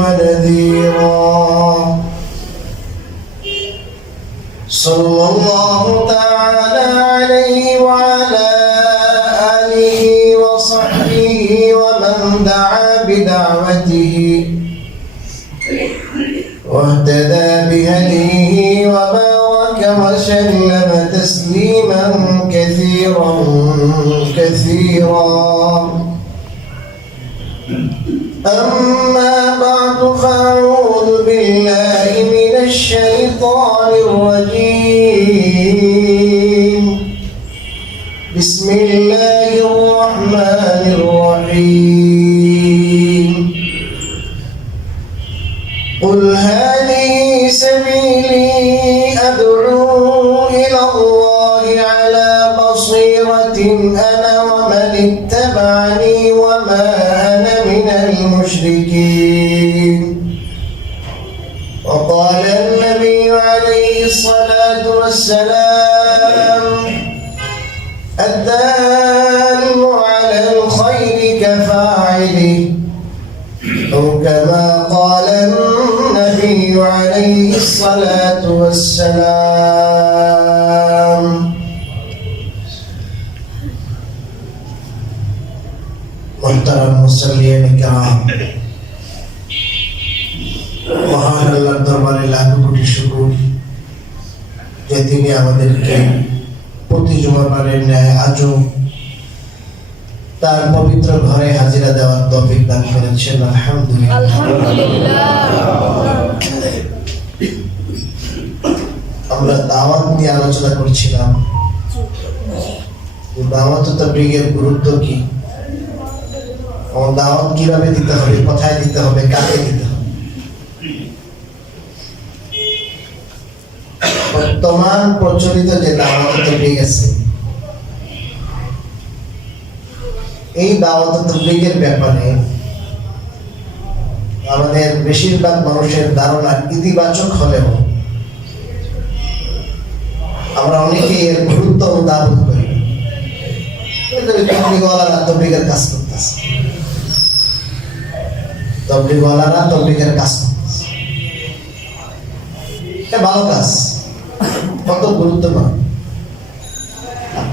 ونذيرا صلى الله تعالى عليه وعلى آله وصحبه ومن دعا بدعوته واهتدى بهديه وبارك وسلم تسليما كثيرا أما بعد فأعوذ بالله من الشيطان الرجيم بسم الله الرحمن الرحيم قل هذه سبيلي أدعو إلى الله على بصيرة أنا ومن اتبعني وما أنا من المشركين وقال النبي عليه الصلاة والسلام الدال على الخير كفاعله أو كما قال النبي عليه الصلاة والسلام محترم মুসল্লিয়ান কিরাম মহান আল্লাহর দরবারে লাখো কোটি শুকর যে তিনি আমাদেরকে প্রতি জুমাবারের ন্যায় আজও তার পবিত্র ঘরে হাজিরা দেওয়ার তৌফিক দান করেছেন আলহামদুলিল্লাহ। আমরা দাওয়াত নিয়ে আলোচনা করছিলাম, দাওয়াত ও তাবলীগের গুরুত্ব কি, দাওয়াত কিভাবে দিতে হবে, কোথায় দিতে হবে, কাকে দিতে হবে। বর্তমান প্রচলিত যে দাওয়াত ও তাবলীগ আছে, এই দাওয়াত ও তাবলীগের ব্যাপারে আমাদের বেশিরভাগ মানুষের ধারণা ইতিবাচক হলেও আমরা অনেকে এর গুরুত্ব অনুধাবন করি। তাবলীগওয়ালারা তাবলীগের কাজ করতেছে, তাবলীগওয়ালারা তাবলীগের কাজ করতেছে, এটা ভালো কাজ, কত গুরুত্বপূর্ণ।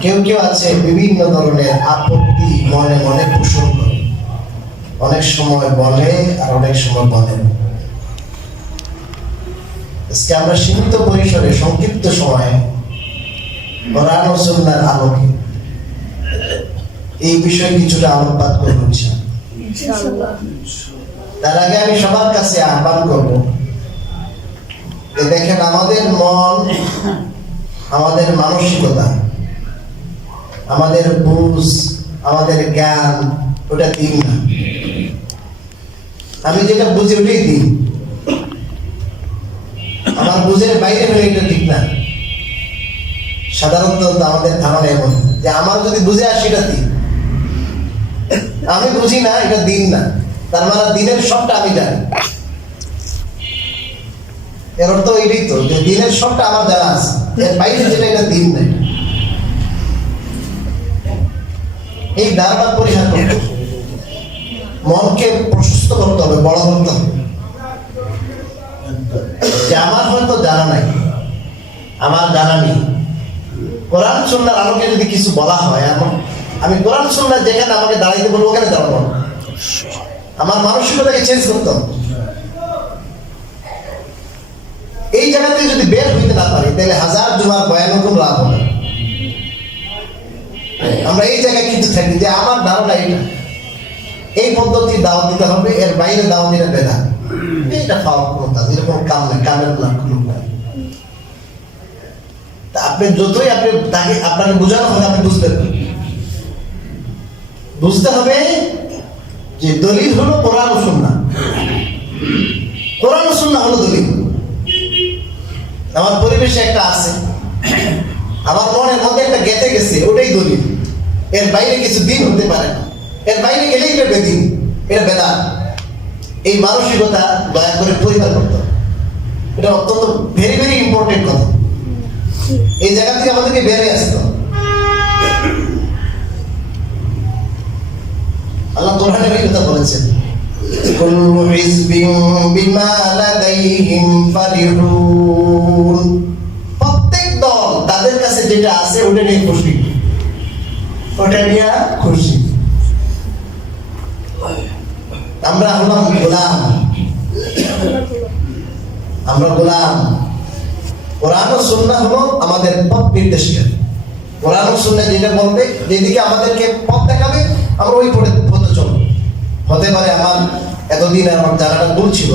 কেউ কেউ আছে বিভিন্ন ধরনের আপত্তি মনে মনে পোষণ করে, অনেক সময় বলে আর অনেক সময় বলে না। আজকে আমরা সীমিত পরিসরে সংক্ষিপ্ত সময়ে কোরআন ও সুন্নাহর আলোকে এই বিষয়ে কিছুটা আলোকপাত করব ইনশাআল্লাহ। তার আগে আমি সবার কাছে আহ্বান করব যে দেখেন, আমাদের মন, আমাদের মানসিকতা, আমাদের বুঝ, আমাদের জ্ঞান ওটা দিন না। আমি যেটা বুঝি ওটাই দিই, আমার বুঝের বাইরে হলে এটা ঠিক না। সাধারণত আমাদের ধারণা এমন যে আমার যদি বুঝে আসে এটা দিন, আমি বুঝি না এটা দিন না, তার মানে দিনের সবটা আমি জানি। এর অর্থ এটাই তো যে দিনের সবটা আমার জানা আছে, এর বাইরে যেটা এটা দিন নাই। এই ধারণা পরিহার করতে হবে, মনকে প্রশস্ত করতে হবে, বড় করতে হবে যে আমার হয়তো জানা নাই, আমার জানা নেই। কোরআন সুন্নাহর আলোকে যদি কিছু বলা হয়, আমি কোরআন সুন্নাহ যেখানে আমাকে দাঁড়াইতে বলবো ওখানে দাঁড়াবো। আমার মানসিকতাকে চেঞ্জ করতে হবে। এই জায়গা থেকে যদি বের হইতে না পারি তাহলে হাজার জুমার বয়ানও কোনো লাভ হবে। আমরা এই জায়গায় কিন্তু থাকি যে আমার ধারণা এটা, এই পদ্ধতির দাওয়াত দিতে হবে, এর বাইরে দাওয়াত দিলে বেদা, এটা খাওয়ার কোনো কাজ, এরকম কাম নাই, কামের না কোনো কাজ। আপনি যতই আপনি তাকে আপনাকে বোঝানো হবে আপনি বুঝবেন না। বুঝতে হবে যে দলিল হলো কোরআন ও সুন্নাহ, কোরআন ও সুন্নাহ হলো দলিল। আমার পরিবেশে একটা আছে, আমার মনের মধ্যে একটা গেঁথে গেছে, ওটাই দলিল। এর বাইরে কিছু দিন হতে পারে না, এর বাইরে গেলেই এটা বেদিন, এটা বেদাত। এই মানসিকতা দয়া করে পরিহার করতে হবে। এটা অত্যন্ত ভেরি ভেরি ইম্পর্টেন্ট কথা। এই জায়গা থেকে আমাদেরকে বেরিয়ে আসতে হবে। আল্লাহ কোরআনে এই কথা বলেছেন, কুল্লু হিজবিন বিমা লাদাইহিম ফারিহুন। প্রত্যেক দল তাদের কাছে যেটা আছে ওটা নিয়ে খুশি, ওটা নিয়ে খুশি। আমরা হলাম গোলাম, আমরা গোলাম। কোরআন ও সুন্নাহ হলো আমাদের পথ নির্দেশকারী। কোরআন ও সুন্নাহ যেটা বলবে, যেদিকে আমাদেরকে পথ দেখাবে, আমরা ওই পথে চলবো। হতে পারে আমার এতদিন আমার জানাটা ভুল ছিল,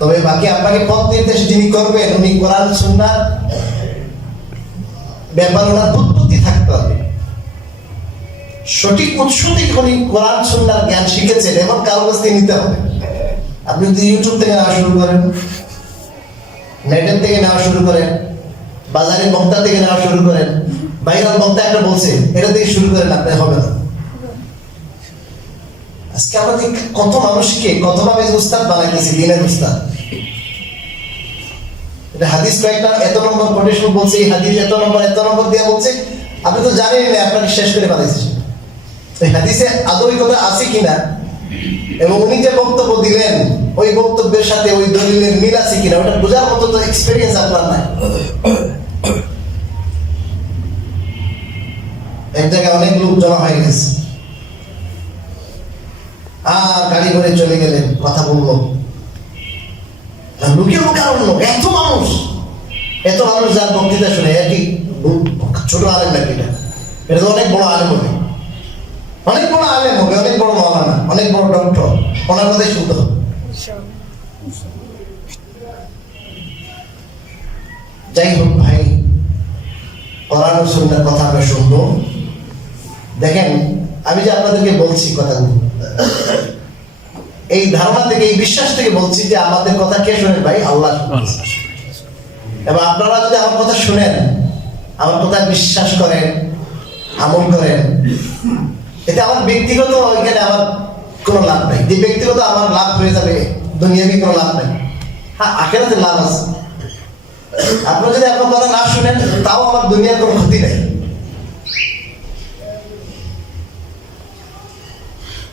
তবে বাকি আপনাকে পথ নির্দেশ যিনি করবেন উনি কোরআন সুন্নাহ ব্যাপার ওনার বুদ্ধি থাকতে হবে। সঠিক উৎস থেকে উনি কোরআন সুন্নাহর জ্ঞান শিখেছেন এমন কারো কাছ থেকে নিতে হবে। আপনি যদি ইউটিউব থেকে নেওয়া শুরু করেন, নেটের থেকে নেওয়া শুরু করেন, বাজারের বক্তা থেকে নেওয়া শুরু করেন, বাইরের বক্তা একটা বলছে এটা থেকে শুরু করেন, আপনার হবে না। আজকে আমাদের কত মানুষকে কতভাবে উস্তাদ বানাইতেছি, দিনের উস্তাদ। এটা হাদিস কয়েকটা এত নম্বর কোটেশন বলছে, এই হাদিস এত নম্বর দিয়ে বলছে, আপনি তো জানেন না, আপনাকে শেষ করে বানাইছে। এই হাদিসে আদৌ কথা আছে কিনা এবং উনি যে বক্তব্য দিলেন ওই বক্তব্যের সাথে ওই দলিলের মিল আছে কিনা ওটা বোঝার মতো তো এক্সপেরিয়েন্স আপনার নাই। এক জায়গায় অনেক লোক জমা হয়ে গেছে, আর গাড়ি করে চলে গেলেন, কথা বললো, লোকের কারণ এত মানুষ যার বক্তৃতা শুনে, একই ছোট আলেম নাকি, এটা তো অনেক বড় আলেম হবে, অনেক বড় আলেম হবে, অনেক বড় মাওলানা, অনেক বড় ডক্টর, ওনার কথাই শুনতে হবে। যাই হোক ভাই, কোরআন ও সুন্নাহর কথা আমরা শুনবো। দেখেন আমি যে আপনাদেরকে বলছি কথাগুলো, এই ধারণা থেকে, এই বিশ্বাস থেকে বলছি যে আমাদের কথা কে শোনেন ভাই? আল্লাহ। এবং আপনারা যদি আমার কথা শুনেন, আমার কথা বিশ্বাস করেন, আমল করেন, এতে আমার ব্যক্তিগত এখানে আমার কোনো লাভ নাই। যে ব্যক্তিগত আমার লাভ হয়ে যাবে, দুনিয়াবি কোনো লাভ নাই। হ্যাঁ, আখিরাতে লাভ আছে। আপনারা যদি আপনার কথা না শুনেন, তাও আমার দুনিয়ার কোনো ক্ষতি নাই।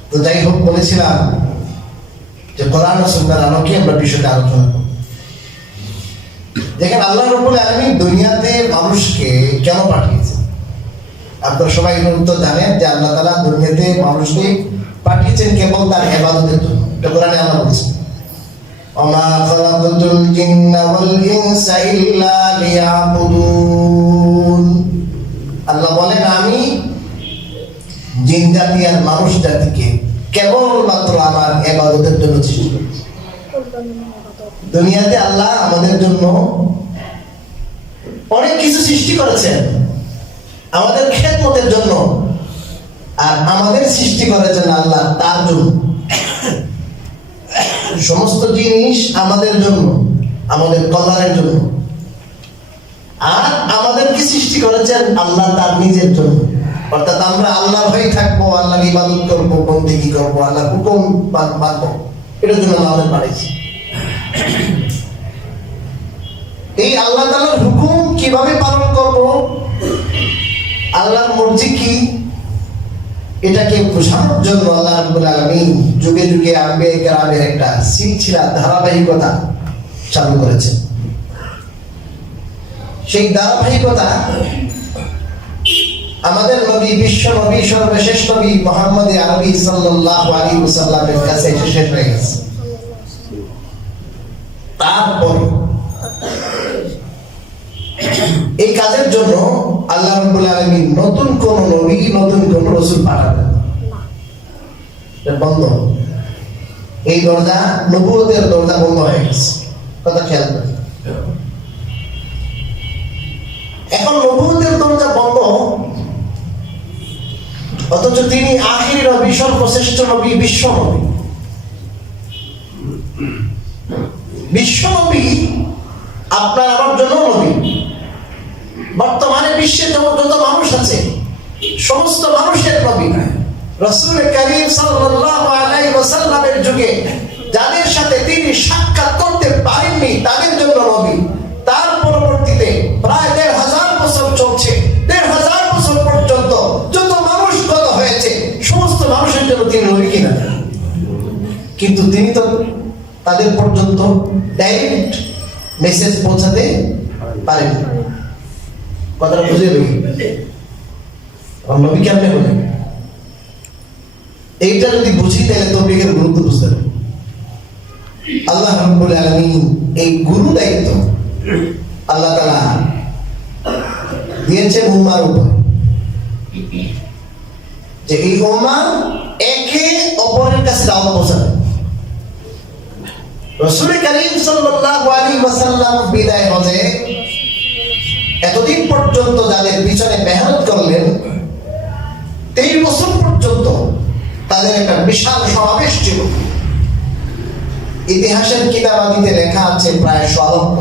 তো যাই হোক, বলেছিলাম যে কোরআন ও সুন্নাহর আলোকে আমরা বিষয়টা আলোচনা করব। দেখেন আল্লাহ রাব্বুল আলামিন দুনিয়াতে মানুষকে কেন পাঠিয়েছেন? আপনারা সবাই উত্তর জানেন যে আল্লাহ তাআলা দুনিয়াতে মানুষকে পাঠিয়েছেন কেবল তার ইবাদতের জন্য। এটা কোরআনে আল্লাহ বলেছেন, ওমা খালাকাতুল জিন্না ওয়াল ইনসা ইল্লা লিয়াবুদুন। আল্লাহ বলেন আমি জিন জাতি আর মানুষ জাতিকে কেবলমাত্র আমার ইবাদতের জন্য সৃষ্টি করেছি। দুনিয়াতে আল্লাহ আমাদের জন্য অনেক কিছু সৃষ্টি করেছেন, আমাদের খেদমতের জন্য, আর আমাদের সৃষ্টি করেছেন আল্লাহ তার জন্য। সমস্ত জিনিস আমাদের জন্য, আমাদের কল্যাণের জন্য। আর আমাদেরকে সৃষ্টি করেছেন আল্লাহ তার নিজের জন্য। অর্থাৎ আমরা আল্লাহর হয়ে থাকবো, আল্লাহর ইবাদত করবো, বন্দেগী করবো, আল্লাহর হুকুম মানবো, এটার জন্য আমাদের বাড়াইছি। এই আল্লাহ তাআলার হুকুম কিভাবে পালন করব, আল্লাহর মর্জি কি, এটাকে বোঝানোর জন্য আল্লাহ রাব্বুল আলামিন যুগে যুগে আম্বিয়া কেরামের একটা সিলসিলা ধারাবাহিকতা চালু করেছেন। সেই ধারাবাহিকতা আমাদের নবী, বিশ্ব নবী, সর্বশেষ নবী মুহাম্মদ আরবি সাল্লাল্লাহু আলাইহি ওয়াসাল্লামের কাছে এসে শেষ হয়ে গেছে। তারপর এই কাজের জন্য আল্লাহ রাব্বুল আলামিন নতুন কোন নবী, নতুন কোন রাসূল পাঠাবেন না। বন্ধ, এই দরজা, নবুয়তের দরজা বন্ধ হয়ে গেছে। কথা খেয়াল করেন। এখন নবুয়তের দরজা বন্ধ, অথচ তিনি আখির নবী, সর্বশ্রেষ্ঠ নবী, বিশ্ব নবী। বিশ্ব নবী আপনার আমার জন্য নবী। বর্তমানে বিশ্বে যত মানুষ আছে সমস্ত মানুষের নবী। রাসূল কারীম সাল্লাল্লাহু আলাইহি ওয়াসাল্লামের যুগে যাদের সাথে তিনি সাক্ষাৎ করতে পারেননি তাদের জন্য নবী। তার পরবর্তীতে প্রায় ১৫০০ বছর চলছে, ১৫০০ বছর পর্যন্ত যত মানুষ গত হয়েছে সমস্ত মানুষের জন্য তিনি নবী কিনা? কিন্তু তিনি তো তাদের পর্যন্ত ডাইরেক্ট মেসেজ পৌঁছাতে পারেন। কথাটা বুঝে রই নবী কেমনে বলেন, এইটা যদি বুঝি তাহলে তবলিগের গুরুত্ব বুঝতে পারবে। আল্লাহ রাব্বুল আলামিন এই গুরু দায়িত্ব আল্লাহ তাআলা দিয়েছেন উম্মার উপর, যে এই উম্মাহ একে অপরের কাছে দাওয়াত পৌঁছাবে। রাসূল কারীম সাল্লাল্লাহু আলাইহি ওয়াসাল্লাম বিদায় হজে এতদিন পর্যন্ত যাদের পিছনে মেহনত করলেন, 23 বছর পর্যন্ত তাদের একটা বিশাল সমাবেশ ছিল। ইতিহাসের কিতাবাদিতে লেখা আছে প্রায় 100 লক্ষ।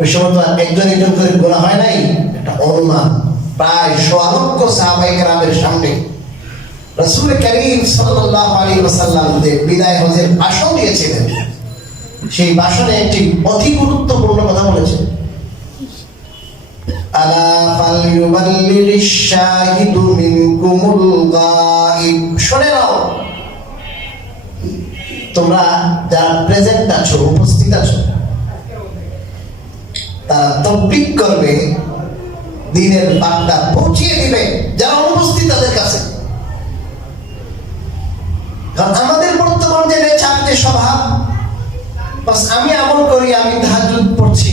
ওই সময় তো একজন একজন করে গোনা হয় নাই, একটা অনুমান প্রায় 100 লক্ষ সাহাবায়ে কেরামের সামনে রাসূল কারীম সাল্লাল্লাহু আলাইহি ওয়াসাল্লাম যে বিদায় হজের ভাষণ দিয়েছিলেন, সেই ভাষণে একটি অতি গুরুত্বপূর্ণ কথা বলেছেন, আলা ফালইউবাল্লিগিশ শাহিদু মিনকুমুল গায়ব। শুনে নাও, তোমরা যারা প্রেজেন্ট আছো, উপস্থিত আছো, তারা তাবলীগ করবে, দ্বীনের বার্তা পৌঁছিয়ে দিবে যারা অনুপস্থিত তাদের কাছে। কারণ আমাদের বর্তমান যে নেচার, যে স্বভাব, বাস আমি আমল করি, আমি তাহাজ্জুদ পড়ছি,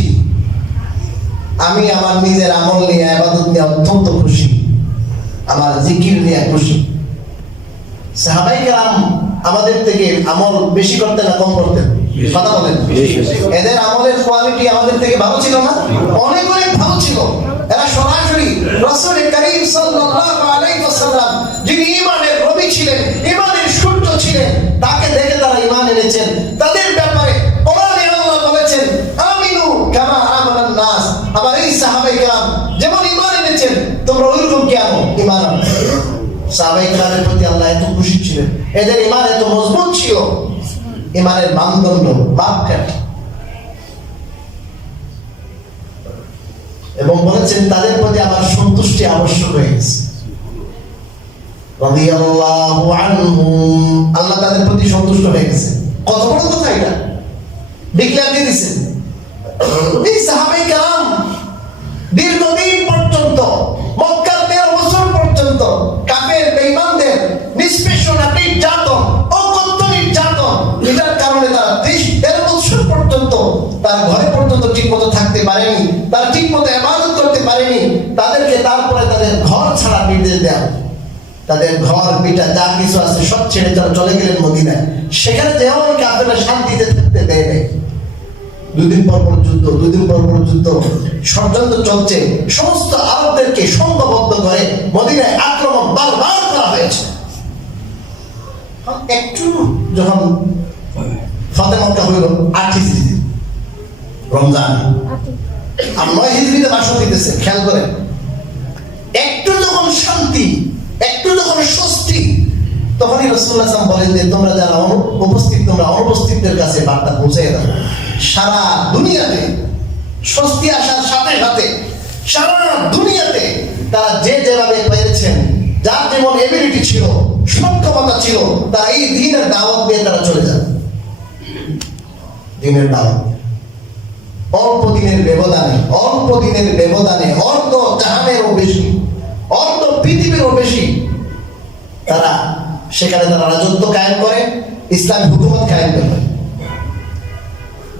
আমি আমার নিজের আমল নিয়ে, ইবাদত নিয়ে অত্যন্ত খুশি, আমার জিকির নিয়ে খুশি। সাহাবায়ে কেরাম আমাদের থেকে আমল বেশি করতেন না কম করতেন? কথা বলেন। এদের আমলের কোয়ালিটি আমাদের থেকে ভালো ছিল না? অনেক অনেক ভালো ছিল। এরা সরাসরি রাসূল কারীম সাল্লাল্লাহু আলাইহি ওয়াসাল্লাম, যিনি ঈমানের নবী ছিলেন, ঈমানের সূর্য ছিলেন, তাকে দেখে তারা ঈমান এনেছেন। তাদের ব্যাপারে কোরআনে আল্লাহ বলেছেন, আমিনু কামা আমানান নাস। আমার এই সাহাবায়ে কেরাম যেমন ঈমান এনেছেন, তোমরা ওইরকম কি আনো, ঈমান আনো। সাহাবায়ে কেরামের প্রতি আল্লাহ এত খুশি ছিলেন, এদের ঈমান এত মজবুত ছিল, ঈমানের মানদণ্ড মাপকাঠি। এবং বলেছেন তাদের প্রতি আমার সন্তুষ্টি আবশ্যক হয়ে গেছে। রাদিয়াল্লাহু আনহুম, আল্লাহ তাদের প্রতি সন্তুষ্ট হয়ে গেছে। কত বড় কথা এটা, ডিক্লেয়ার দিয়ে দিয়েছেন। এই সাহাবায়ে কেরাম দীর্ঘদিন পর্যন্ত, মক্কার 13 বছর পর্যন্ত কাফের বেঈমানদের নিষ্পেষণা, নির্যাতন, অকথ্য নির্যাতন, এটার কারণে তারা 13 বছর পর্যন্ত তার ঘরে পর্যন্ত ঠিকমতো থাকতে পারেনি, তারা ঠিকমতো ইবাদত করতে পারেনি। তাদেরকে তারপরে তাদের ঘর ছাড়া নির্দেশ দেওয়া, তাদের ঘর বিটা যা কিছু আছে সব ছেড়ে তারা চলে গেলেন মদিনায়। সেখানে যেমন কাফেররা শান্তিতে থাকতে দেয় নাই। 2 দিন পর পর যুদ্ধ, 2 দিন পর পর যুদ্ধ, ষড়যন্ত্র চলছে। সমস্ত আরবদেরকে সংঘবদ্ধ করে মদিনায় আক্রমণ বারবার করা হয়েছে। একটু যখন ফতে মক্কা হইল 8 হিজরি রমজান, আর 9 হিজরিতে ভাষণ দিতেছে, খেয়াল করেন। একটু যখন শান্তি, একটু যখন স্বস্তি, তখনই রাসূলুল্লাহ সাল্লাল্লাহু আলাইহি ওয়াসাল্লাম বলেন যে তোমরা যারা উপস্থিত, তোমরা অনুপস্থিতদের কাছে বার্তা পৌঁছে দাও। সারা দুনিয়াতে স্বস্তি আসার সাথে সাথে সারা দুনিয়াতে তারা যে যেভাবে পেরেছেন, যার যেমন এবিলিটি ছিল, সক্ষমতা ছিল, তারা এই দ্বীনের দাওয়াত দিয়ে তারা চলে যান। দ্বীনের দাওয়াত অল্প দিনের ব্যবধানে, অল্প দিনের ব্যবধানে অর্ধ জাহানেরও বেশি, অর্ধ পৃথিবীরও বেশি তারা সেখানে তারা রাজত্ব কায়েম করে, ইসলামী হুকুমত কায়েম করে।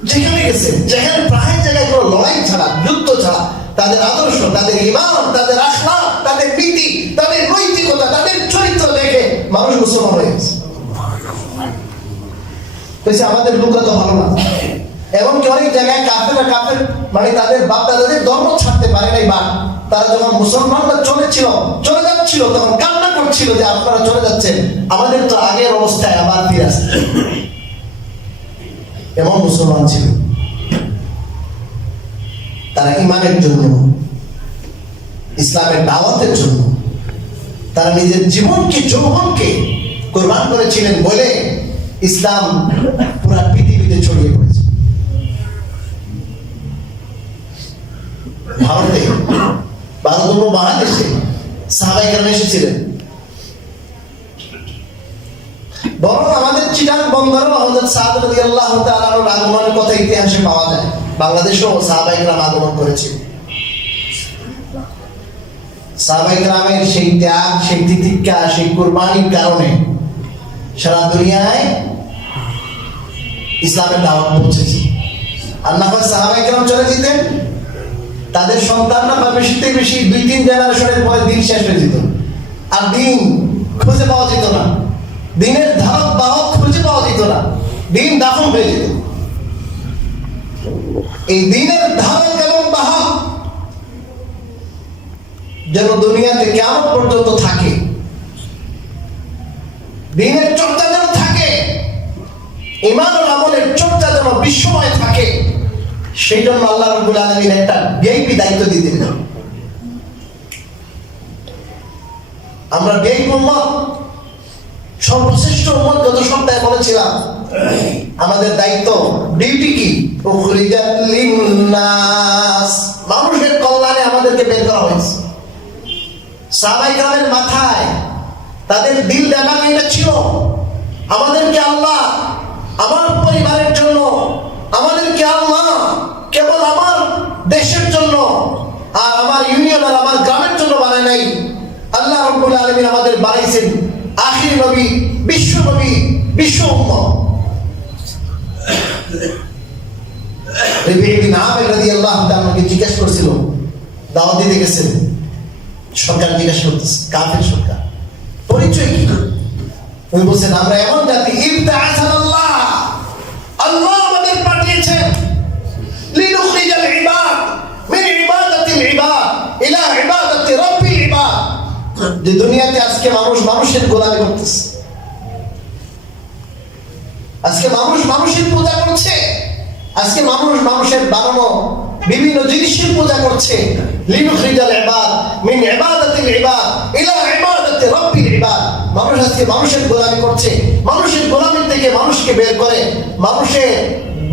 যেখানে গেছে, যেখানে প্রায় জায়গায় কোনো লড়াই ছাড়া, যুদ্ধ ছাড়া, তাদের আদর্শ, তাদের ঈমান, তাদের আখলাক, তাদের নীতি, তাদের নৈতিকতা, তাদের চরিত্র দেখে মানুষ মুসলমান হয়ে গেছে। আমাদের লোকরা তো ভালো না। এমনকি অনেক জায়গায় কাফেররা কাফের মানে তাদের বাপ দাদাদের ধর্ম ছাড়তে পারে নাই, বা তারা যখন মুসলমানরা চলে যাচ্ছিল তখন কান্না করছিল যে আপনারা চলে যাচ্ছেন, আমাদের তো আগের অবস্থায় আবার ফিরে আসতে। এমন মুসলমান ছিল, তারা ঈমানের জন্য, ইসলামের দাওয়াতের জন্য তারা নিজের জীবনকে, যৌবনকে কুরবান করেছিলেন বলে ইসলাম পুরো পৃথিবীতে ছড়িয়ে পড়েছে। ভারতে, ভারত উপমহাদেশে সাহাবায়ে কেরাম এসেছিলেন। বরং আমাদের চিটাং বন্দরেও হযরত সাদ রাদিয়াল্লাহু তাআলা আনহুর আগমনের কথা ইতিহাসে পাওয়া যায়। বাংলাদেশেও সাহাবায়ে কেরাম আগমন করেছিল। সাহাবায়ে কেরামের সেই ত্যাগ, সেই তিতিক্ষা, সেই কুরবানির কারণে সারা দুনিয়ায় ইসলামের দাওয়াত পৌঁছেছে। আর না হয় সাহাবায়ে কেরাম চলে যেতেন, তাদের সন্তানরা বা বেশিতে বেশি 2-3 জেনারেশনের পরে দিন শেষ হয়ে যেত, আর দিন খুঁজে পাওয়া যেত না, দিনের ধারক বাহক খুঁজে পাওয়া যেত না, দিন দাফন হয়ে যেত। এই দিনের ধারক এবং বাহক যেন দুনিয়াতে কিয়ামত পর্যন্ত থাকে, দিনের চর্চা যেন থাকে, ঈমান ও আমলের চর্চা যেন বিশ্বময় থাকে, সেই জন্য আল্লাহ রাব্বুল আলামিন একটা ভিআইপি দায়িত্ব দিয়ে দিলেন। আমরা ভিআইপি উম্মত, সর্বশ্রেষ্ঠ উম্মত, গত সপ্তাহে বলেছিলাম আমাদের দায়িত্ব, ডিউটি কি? উখরিজাত লিন্নাস, মানুষের কল্যাণে আমাদেরকে বের করা হয়েছে। সাহাবায়ে কেরামের মাথায়, তাদের দিল দেমাগে এটা ছিল, আমাদেরকে আল্লাহ আমার পরিবারের জন্য, আমাদেরকে আল্লাহ কেবল আমার দেশের জন্য আর আমার ইউনিয়ন আর আমার গ্রামের জন্য বানায় নাই। আল্লাহ রাব্বুল আলামিন আমাদের বানাইছেন আখির নবী, বিশ্ব নবী, বিশ্ব উম্মত। রবীউল বিন আমির রাদিয়াল্লাহু তাআলা আমাকে জিজ্ঞাসা করেছিল, দাওয়াত দিতে গেছেন, সরকার জিজ্ঞাসা করতেছে, কাফের সরকার, পরিচয় কি? উনি বলছেন, আমরা এমন জাতি, ইবতাআসানাল্লাহ, আল্লাহ আমাদের পাঠিয়েছেন, লিনুখরিজাল ইবাদ মিন ইবাদাতিল ইবাদ ইলা ইবাদাতি রাব্বিল ইবাদ। যে দুনিয়াতে আজকে মানুষ মানুষের গোলামি করতেছে, আজকে মানুষ মানুষের পূজা করছে, আজকে মানুষ মানুষের বানানো বিভিন্ন জিনিসের পূজা করছে। লিনুখরিজাল ইবাদ মিন ইবাদাতিল ইবাদ ইলা ইবাদাতি রাব্বিল ইবাদ। মানুষ আজকে মানুষের গোলামি করছে, মানুষের গোলামির থেকে মানুষকে বের করে মানুষের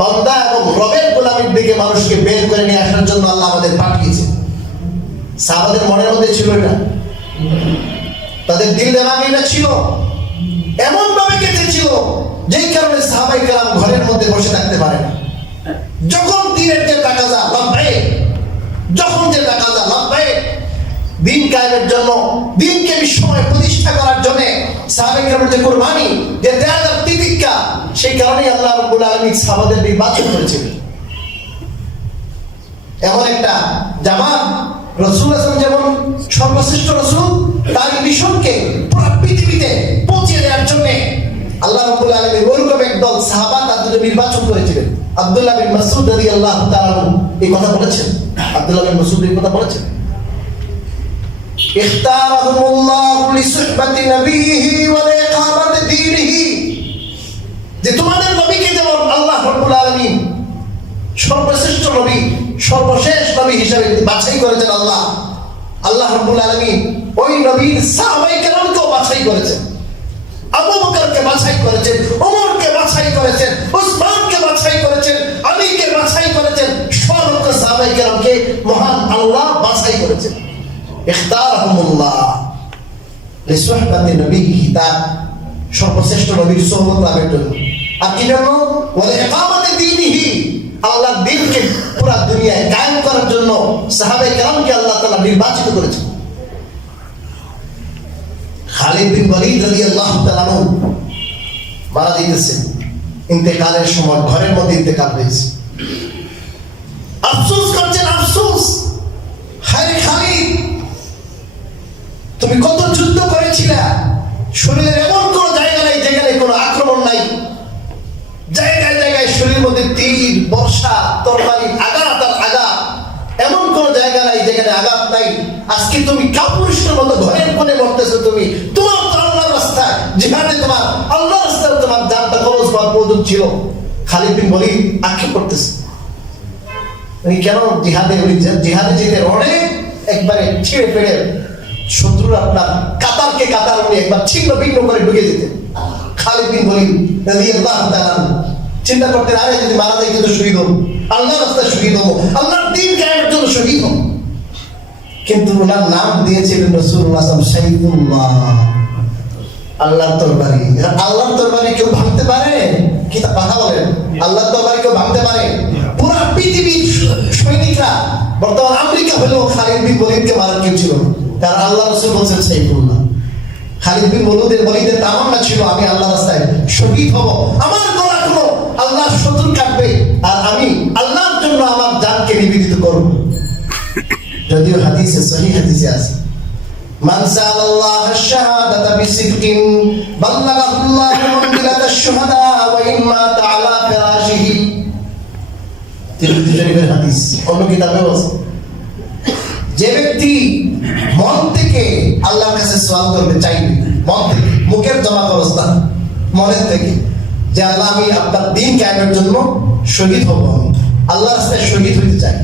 বান্দা এবং রবের গোলামির দিকে মানুষকে বের করে নিয়ে আসার জন্য আল্লাহ আমাদের পাঠিয়েছে। সাহাবাদের মনের মধ্যে ছিল এটা, তাদের দিল দেমাগে এটা ছিল, এমন ভাবে কেটেছিল যেই কারণে সাহাবায়ে কেরাম ঘরের মধ্যে বসে থাকতে পারে না। যখন দিনের যে তাকাজা লাভবাহিক, যখন যে তাকাজা লাভবাহিক, দিন কায়েমের জন্য, দিনকে বিশ্বময় প্রতিষ্ঠা করার জন্য সাহাবায়ে কেরামের যে কুরবানি, যে ত্যাগ আর তিতিক্ষা, সেই কারণেই আল্লাহ রাব্বুল আলামিন সাহাবাদের নির্বাচন করেছিলেন। এমন একটা জামাত, রাসূল যেমন সর্বশ্রেষ্ঠ রাসূল, তার মিশনকে পুরো পৃথিবীতে পৌঁছে দেওয়ার জন্য আল্লাহ রাব্বুল আলামিন ওইরকম একদল সাহাবা তাদের নির্বাচন করেছিলেন। আব্দুল্লাহ বিন মাসউদ রাদিয়াল্লাহু তাআলা এই কথা বলেছেন, আব্দুল্লাহ বিন মাসউদ এই কথা বলেছেন, ইখতারাহুমুল্লাহু লিসুহবাতি নবিহি ওয়া লিইকামাতি দীনিহি, যে তোমাদের নবীকে যেমন আল্লাহ রাব্বুল আলামিন সর্বশ্রেষ্ঠ নবী, সর্বশেষ নবী হিসেবে বাছাই করেছেন আল্লাহ, আল্লাহ রাব্বুল আলামিন ওই নবীর সাহাবায়ে কেরামকেও বাছাই করেছেন। আবু বকরকে বাছাই করেছেন, ওমরকে বাছাই করেছেন, উসমানকে বাছাই করেছেন, আলীকে বাছাই করেছেন, সর্ব সাহাবায়ে কেরামকে মহান আল্লাহ বাছাই করেছেন। ইখতারাহুমুল্লাহ লিসুহবাতি নবিহি, তার সর্বশ্রেষ্ঠ নবীর সুহবত লাভের জন্য। আর কি জন্য? ওয়া লিইকামাতি দীনিহি, আল্লাহর দ্বীনকে পুরো দুনিয়ায় কায়েম করার জন্য সাহাবায়ে কেরামকে আল্লাহ তাআলা নির্বাচিত করেছেন। খালিদ বিন ওয়ালিদ রাদিয়াল্লাহু তাআলা মারা গিয়েছেন, ইন্তেকালের সময় ঘরের মধ্যে ইন্তেকাল হয়েছে। আফসোস করছেন, আফসোস, হায় খালিদ, তুমি কত যুদ্ধ করেছিলে, শরীরের এমন কোন জায়গা নাই যেখানে কোনো আক্রমণ নাই, জায়গায় জায়গায় শরীরের মধ্যে তীর, বর্ষা, তরবারি, আঘাত আর আঘাত, এমন কোন জায়গা নাই যেখানে আঘাত নাই। আজকে তুমি কাপুরুষের মতো ঘরের কোণে মরতেছো, তুমি তোমার তো আল্লাহর রাস্তায় জিহাদে, তোমার আল্লাহর রাস্তায় তোমার জানটা খরচ হওয়ার প্রয়োজন ছিল। খালিদ বিন ওয়ালিদ আক্ষেপ করতেছে, উনি কেন জিহাদে, উনি জিহাদে যেতে অনেক একবারে ছিঁড়ে ফেড়ে শত্রুর আপনার কাতারকে কাতার উনি একবার ছিন্ন ভিন্ন করে ঢুকে যেতেন। খালিদ বিন ওয়ালিদ রাদিয়াল্লাহু তাআলা চিন্তা করতেন, আরে যদি মারা যাই কিন্তু শহীদ হব, আল্লাহর রাস্তায় শহীদ হব, আল্লাহর দ্বীন কায়েমের জন্য শহীদ হব। কিন্তু ওনার নাম দিয়েছিলেন রাসূলুল্লাহ সাইফুল্লাহ, আল্লাহর তরবারি। আল্লাহর তরবারি ওয়ালিদকে মারার কেউ ছিল না, কারণ আল্লাহ রাসূল বলেছেন সাইফুল্লাহ। খালিদ বিন ওয়ালিদের তামান্না ছিল আমি আল্লাহ রাস্তায় শহীদ হব, আমার গলা কোনো আল্লাহর শত্রু কাটবে আর আমি আল্লাহর জন্য আমার জানকে নিবেদিত করব। যদিও হাদিসে সহিহ হাদিসে আছে মান সাআলাল্লাহ আশ-শাহাদাতা বিসিদকিন বাল্লাগাহুল্লাহু মানজিলাতাশ শুহাদা ওয়া ইন মাতা আলা ফিরাশিহি। তিরমিজি শরীফের হাদিস, অন্য কিতাবেও আছে। যে ব্যক্তি মন থেকে আল্লাহর কাছে সওয়াল করবে, চাইবে মন থেকে, মুখের জমা খরচ না, মনের থেকে, যে আল্লাহ আমি আপনার দ্বীন কায়েমের জন্য শহীদ হব, আমি আল্লাহর রাস্তায় শহীদ হতে চাই,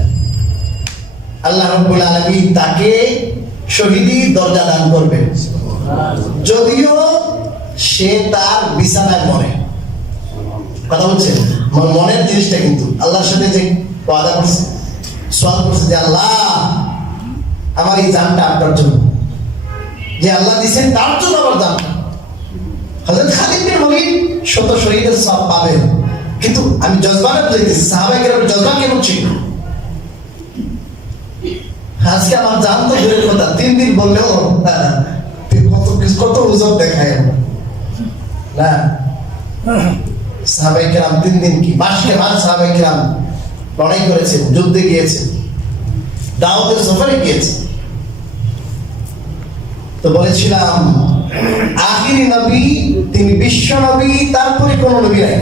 আল্লাহ রাব্বুল আলামিন তাকে শহীদি দরজা দান করবেন, যদিও সে তার বিছানায় মরে। কথা বলছে মনের জিনিসটা, কিন্তু আল্লাহর সাথে যে ওয়াদা করছে, সওয়াল করছে যে আল্লাহ আমার এই জানটা আপনার জন্য, যে আল্লাহ দিয়েছেন তার জন্য আমার জানটা। হযরত খালিদ বিন ওয়ালিদ শত শহীদের সওয়াব পাবেন, কিন্তু আমি জজবানে বলতেছি সাহাবায়ে কেরামের জজবা কেমন ছিল। আজকে আমার জান তো দূরের কথা, 3 দিন বললেও কত ওজন দেখায় না। সাহাবায়ে কেরাম 3 দিন কি মাসকে মাস সাহাবায়ে কেরাম লড়াই করেছেন, যুদ্ধে গিয়েছেন, দাওয়াতের সফরে গিয়েছেন। তো বলেছিলাম আখিরি নবী তিনি বিশ্ব নবী, তারপরে কোন নবী নাই।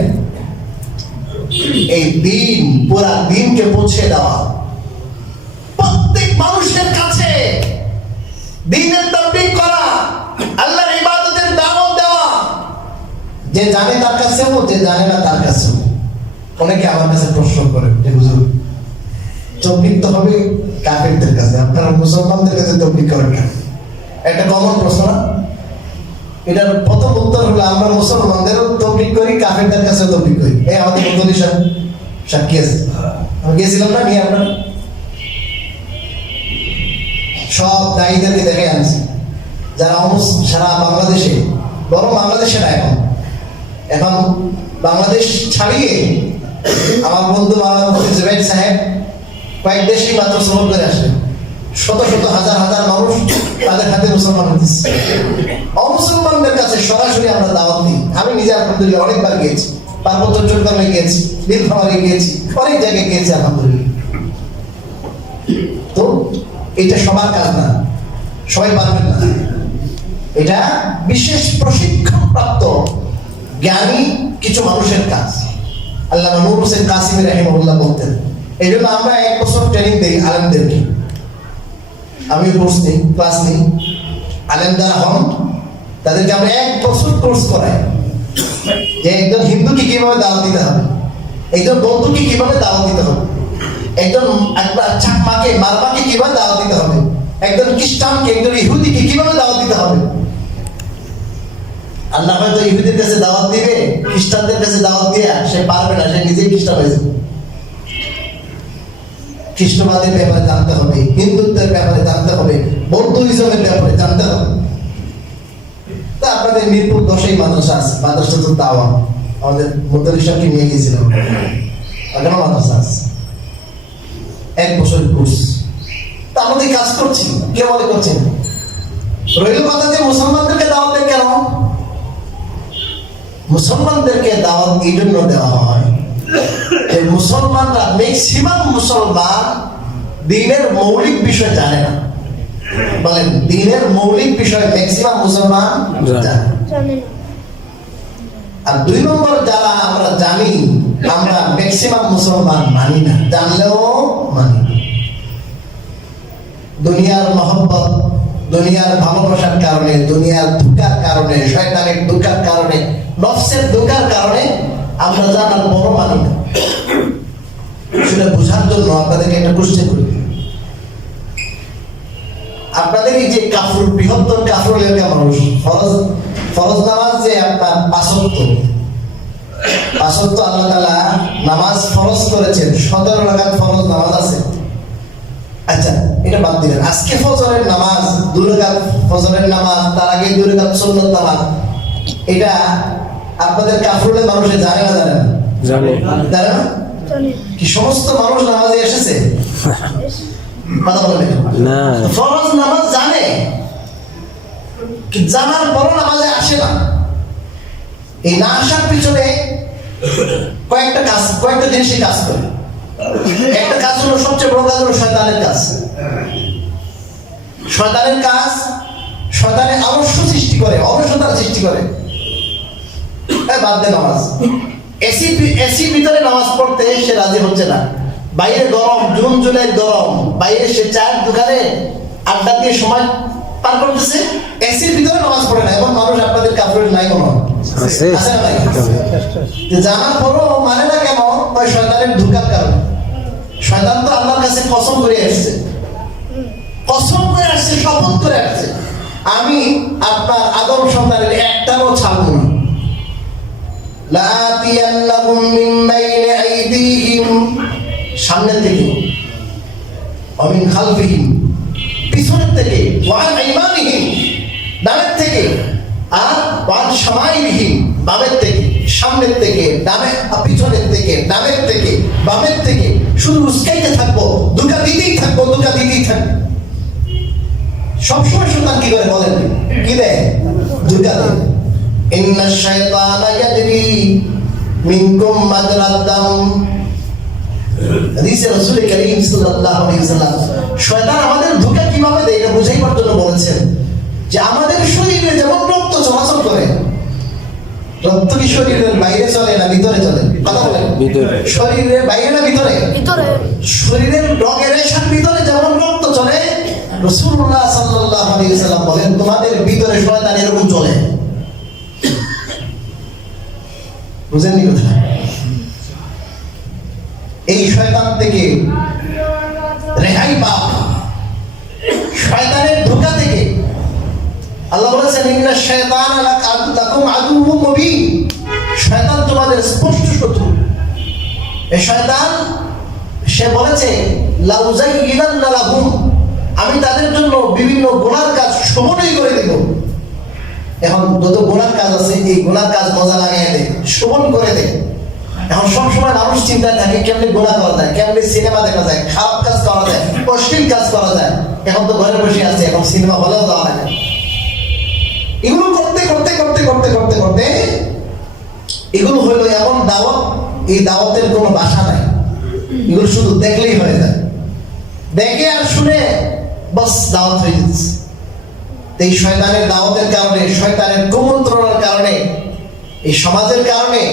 এই দিন পুরা দিনকে পৌঁছে দেওয়া, প্রত্যেক মানুষের কাছে দ্বীনের তাবলীগ করা, আল্লাহর ইবাদতের দাওয়াত দেওয়া, যে জানে তার কাছেও, যে জানে না তার কাছেও। অনেকে আমার কাছে প্রশ্ন করে যে হুজুর তাবলীগ তো হবে কাফেরদের কাছে, আপনারা মুসলমানদের কাছে তাবলীগ করেন কেন? একটা কমন প্রশ্ন না? এটার প্রথম উত্তর হলো আমরা মুসলমানদেরও তাবলীগ করি, কাফেরদের কাছেও তাবলীগ করি। এই আমাদের মুফতি সাক্ষী আছে, আমি গেছিলাম না নিয়ে, আপনারা সব দায়ীদেরকে দেখে আনছি, যারা সারা বাংলাদেশে, বরং বাংলাদেশে না, এখন বাংলাদেশ ছাড়িয়ে আমার বন্ধু মাওলানা মুফতি জুবাইর সাহেব কয়েক দেশেই মাত্র সফর করে আসলেন, শত শত হাজার হাজার মানুষ তাদের হাতে মুসলমান হতেছে। অমুসলমানদের কাছে সরাসরি আমরা দাওয়াত দিই। আমি নিজে আলহামদুলিল্লাহ অনেকবার গিয়েছি, পার্বত্য চট্টগ্রামে গিয়েছি, নীলফামারী গিয়েছি, অনেক জায়গায় গিয়েছি আলহামদুলিল্লাহ। তো এটা সবার কাজ না, সবাই পারবেন না, এটা বিশেষ প্রশিক্ষণ প্রাপ্ত জ্ঞানী কিছু মানুষের কাজ। আল্লামা নূর হোসেন কাসিমি রাহিমাহুল্লাহ বলতেন, এই জন্য আমরা 1 বছর ট্রেনিং দিই আলেমদেরকে। আমি কোর্স নিই, ক্লাস নিই, আলেম যারা হন তাদেরকে আমরা 1 বছর কোর্স করাই, যে একজন হিন্দুকে কিভাবে দাওয়াত দিতে হবে, একজন বৌদ্ধকে কিভাবে দাওয়াত দিতে হবে, একজন চাকমাকে মারমাকে কিভাবে দাওয়াত দিতে হবে, একজন খ্রিস্টানকে, একজন ইহুদিকে কিভাবে দাওয়াত দিতে হবে। আল্লাহ হয়তো ইহুদির কাছে দাওয়াত দিবে, খ্রিস্টানদের কাছে দাওয়াত দিয়ে সে পারবে না, সে নিজেই খ্রিস্টান হয়ে যাবে। খ্রিস্টবাদের ব্যাপারে জানতে হবে, হিন্দুত্বের ব্যাপারে জানতে হবে, বৌদ্ধইজমের ব্যাপারে জানতে হবে। তা আপনাদের মিরপুর 10-এই মাদ্রাসা আছে, মাদ্রাসাতুল দাওয়া, আমাদের মুদারিসকে নিয়ে গিয়েছিলাম, এখনো মাদ্রাসা আছে, 1 বছরের কোর্স। তা আমাদের কাজ করছি, কে বলে করছেন? রইল কথা যে মুসলমানদেরকে দাওয়াত দেন কেন? মুসলমানদেরকে দাওয়াত এই জন্য দেওয়া হয় যে মুসলমানরা, ম্যাক্সিমাম মুসলমান দ্বীনের মৌলিক বিষয় জানে না। বলেন, দ্বীনের মৌলিক বিষয় ম্যাক্সিমাম মুসলমান জানে না। আর 2 নম্বর, যারা আমরা জানি, আমরা ম্যাক্সিমাম মুসলমান মানি না, জানলেও মানি না। দুনিয়ার মহব্বত, দুনিয়ার ভালোবাসার কারণে, দুনিয়ার ধোঁকার কারণে, শয়তানের ধোঁকার কারণে, নফসের ধোঁকার কারণে আমরা জানার বড় মানি না। সেটা বোঝার জন্য আপনাদেরকে একটা কোশ্চেন করি। আপনাদের এই যে কাফরুল, বৃহত্তর কাফরুল এলাকা মানুষ, ফরজ নামাজ যে আপনার 5 ওয়াক্ত আল্লাহ তাআলা নামাজ ফরজ করেছেন, 17 রাকাত ফরজ নামাজ আছে। আচ্ছা, এটা বাদ দিলেন, আজকে ফজরের নামাজ 2 রাকাত ফজরের নামাজ, তার আগে 2 রাকাত সুন্নাত নামাজ, এটা আপনাদের কাফরুলের মানুষে জানে না? জানে না? জানে না? কি সমস্ত মানুষ নামাজে এসেছে? কথা বলে না, ফরজ নামাজ জানে, জানার পরও নামাজে আসে না। এই না আসার পিছনে কয়েকটা জিনিসই কাজ করে। একটা কাজ হলো, সবচেয়ে বড় কাজ হলো শয়তানের কাজ। শয়তানের কাজ, শয়তানের আলস্য সৃষ্টি করে, অলসতার সৃষ্টি করে। বাদ দে নামাজ, এসি ভিতরে নামাজ পড়তে সে রাজি হচ্ছে না। বাইরে গরম, জুন জুলাই গরম, বাইরে সে চায়ের দোকানে আড্ডা দিয়ে সময় পার করতেছে, এসির ভিতরে নামাজ পড়ে না। এবং মানুষ আপনাদের কাপড় নাই কোনো জানার পরও মানে না কেন? ওই শয়তানের ধোঁকার কারণে। শয়তান তো আল্লাহর কাছে কসম করে আসছে, কসম করে আসছে, শপথ করে আসছে, আমি আপনার আদম সন্তানের একটাও ছাড়ব না। লাতিয়ান্নাহুম মিন বাইনি আইদিহিম, সামনের থেকে, ওয়া মিন খালফিহিম, পিছনের থেকে, ওয়া আন আইমানিহিম, ডানের থেকে, আর ওয়া আন শামাইলিহিম, বামের থেকে, সামনের থেকে, ডানে, পিছনের থেকে, ডানের থেকে, বামের থেকে, শুধু উস্কাইতে থাকবো, ধোঁকা দিতেই থাকবো, ধোঁকা দিতেই থাকবো। সবসময় শয়তান কি করে বলেন? কি দেয়? ধোঁকা দেয়। ইন্নাশ শাইতানা ইয়াজরি মিনকুম মাজরাদ দাম। হাদিসে রাসূল কারীম সাল্লাল্লাহু আলাইহি ওয়াসাল্লাম শয়তান আমাদের ধোঁকা কিভাবে দেয় এটা বোঝাইবার জন্য বলেছেন যে আমাদের শরীরে যেমন রক্ত চলাচল করে, রক্ত কি শরীরের বাইরে চলে না ভিতরে চলে? কথা বলেন। ভিতরে। শরীরের বাইরে না ভিতরে? ভিতরে। শরীরের রগের রেশার ভিতরে যেমন রক্ত চলে, রাসূলুল্লাহ সাল্লাল্লাহু আলাইহি ওয়াসাল্লাম বলেন তোমাদের ভিতরে শয়তান এরকম চলে। বুঝেননি কথা? এই শয়তান থেকে রেহাই পাও, শয়তানের ধোঁকা থেকে। আল্লাহ বলেছেন ইন্নাশ শাইতানা লাকুম আদুউম মুবিন, শয়তান তোমাদের স্পষ্ট শত্রু। এই শয়তান সে বলেছে লাউযাইয়িনান্না লাহুম, আমি তাদের জন্য বিভিন্ন গুনার কাজ শোভনই করে দেব। এখন যত গুনার কাজ আছে এই গুনার কাজ মজা লাগাই দেয়, শোভন করে দেয়। এখন সবসময় মানুষ চিন্তায় থাকে কেমনি গুনাহ করা যায়, কেমনি সিনেমা দেখা যায়, খারাপ কাজ করা যায়, অশ্লীল কাজ করা যায়। এখন তো ঘরে বসে আছে, এখন সিনেমা হলেও যাওয়া লাগে। এগুলো করতে করতে করতে করতে করতে করতে এগুলো হইলো এমন দাওয়াত, এই দাওয়াতের কোনো ভাষা নাই। এগুলো শুধু দেখলেই হয়ে যায়, দেখে আর শুনে বাস দাওয়াত হয়ে যাচ্ছে। এই শয়তানের দাওয়াতের কারণে, শয়তানের কুমন্ত্রণার কারণে, এই সমাজের কারণে,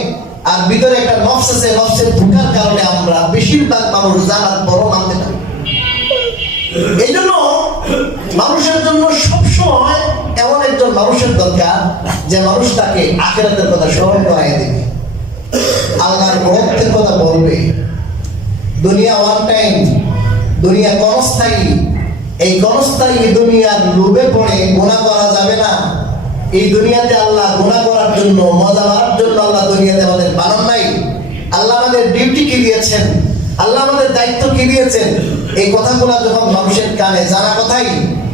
আর ভিতরে একটা নফস আছে, নফসের ধোঁকার কারণে আমরা বেশিরভাগ মানুষ জানার পরও মানতে পারি। এই জন্য মানুষের জন্য সবসময় এমন একজন মানুষের দরকার যে মানুষ তাকে আখিরাতের কথা স্মরণ করাই দেবে, আল্লাহর মহত্বের কথা বলবে। দুনিয়া ওয়ান টাইম, দুনিয়া ক্ষণস্থায়ী। এই ক্ষণস্থায়ী দুনিয়ার লোভে পড়ে গুনাহ করা যাবে না। এই দুনিয়াতে আল্লাহ গুনাহ করার জন্য, মজা মারার জন্য আল্লাহ দুনিয়াতে আমাদের বানান নাই। আল্লাহ আমাদের ডিউটি কি দিয়েছেন, আল্লাহ আমাদের দায়িত্ব কি দিয়েছেন, এই কথাগুলো যখন মানুষের কানে, জানা কথাই